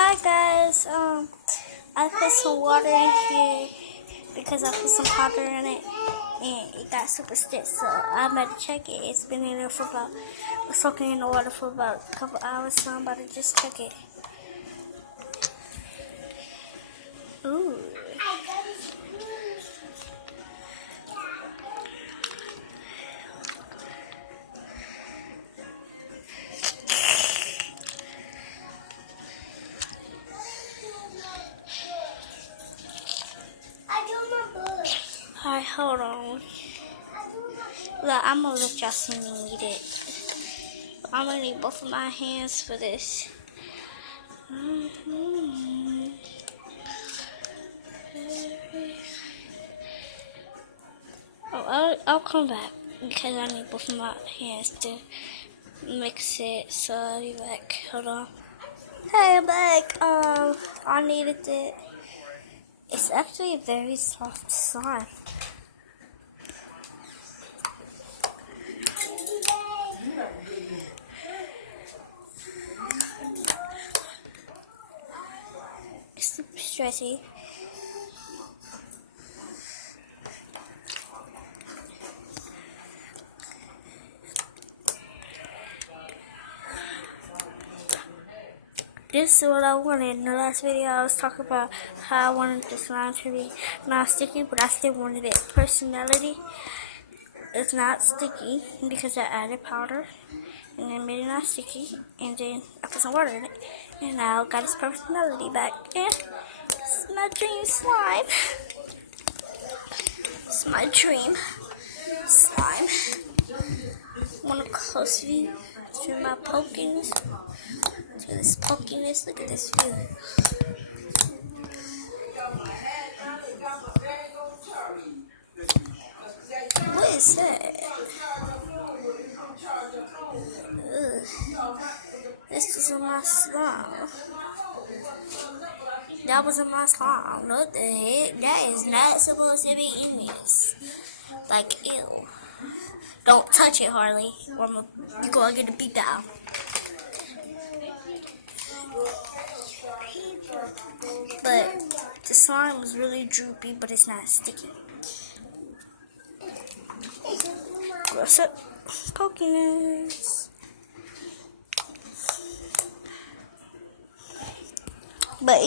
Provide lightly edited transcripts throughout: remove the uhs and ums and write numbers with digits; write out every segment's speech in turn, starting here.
Hi guys, I put some water in here because I put some powder in it and it got super stiff, so I'm about to check it. It's been in there for about, soaking in the water for about a couple hours, so I'm about to just check it. Ooh. Alright, hold on. Look, I'm gonna let y'all see me eat it. I'm gonna need both of my hands for this. Oh, I'll come back because I need both of my hands to mix it. So I'll be back. Hold on. Hey, I'm back. I needed it. It's actually a very soft slime. It's super stretchy. This is what I wanted. In the last video, I was talking about how I wanted the slime to be not sticky, but I still wanted its personality. It's not sticky because I added powder and then made it not sticky, and then I put some water in it, and now got its personality back. And it's my dream slime. It's my dream slime. Want a close view to my pokings? To this pokiness. Look at this view. What is that? Ugh. This isn't my slime. That wasn't my slime. What the heck? That is not supposed to be in this. Like, ew. Don't touch it, Harley, or you're gonna get a beat down. But the slime was really droopy, but it's not sticky. What's up? Pokiness. But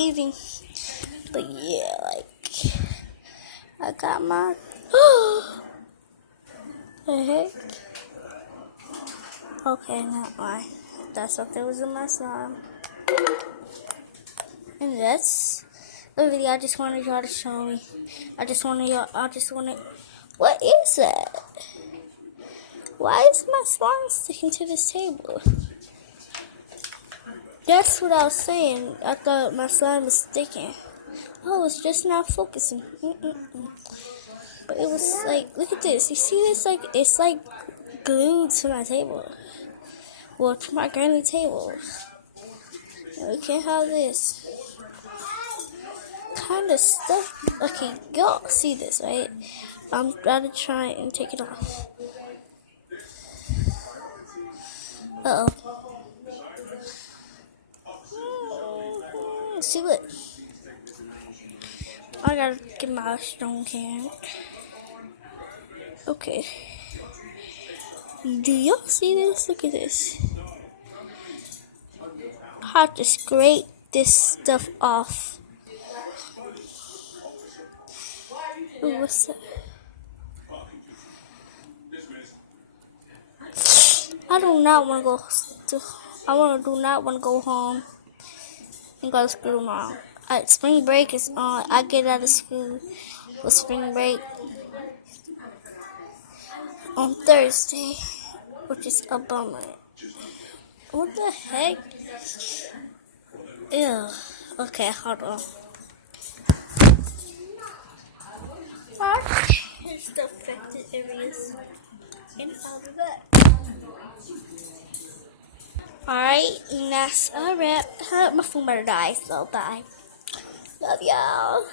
yeah, like, I got my, the heck? Okay, not mine. That's what there was in my slime. And that's the video I just wanted y'all to show me. What is that? Why is my slime sticking to this table? That's what I was saying. I thought my slime was sticking. Oh, it's just not focusing. But it was like, look at this. You see this? Like, it's like glued to my table. Well, to my granny table. We can't have this kind of stuff. Okay, y'all see this, right? I'm going to try and take it off. Uh-oh. See what? I gotta get my strong hand. Okay. Do y'all see this? Look at this. I have to scrape this stuff off. Ooh, what's that? I do not want to go. Do not want to go home and go to school tomorrow. Spring break is on. I get out of school for spring break on Thursday, which is a bummer. What the heck? Ew. Okay, hold on. Here's the affected areas. And I'll be back. Alright, that's a wrap. My phone better die, so bye. Love y'all.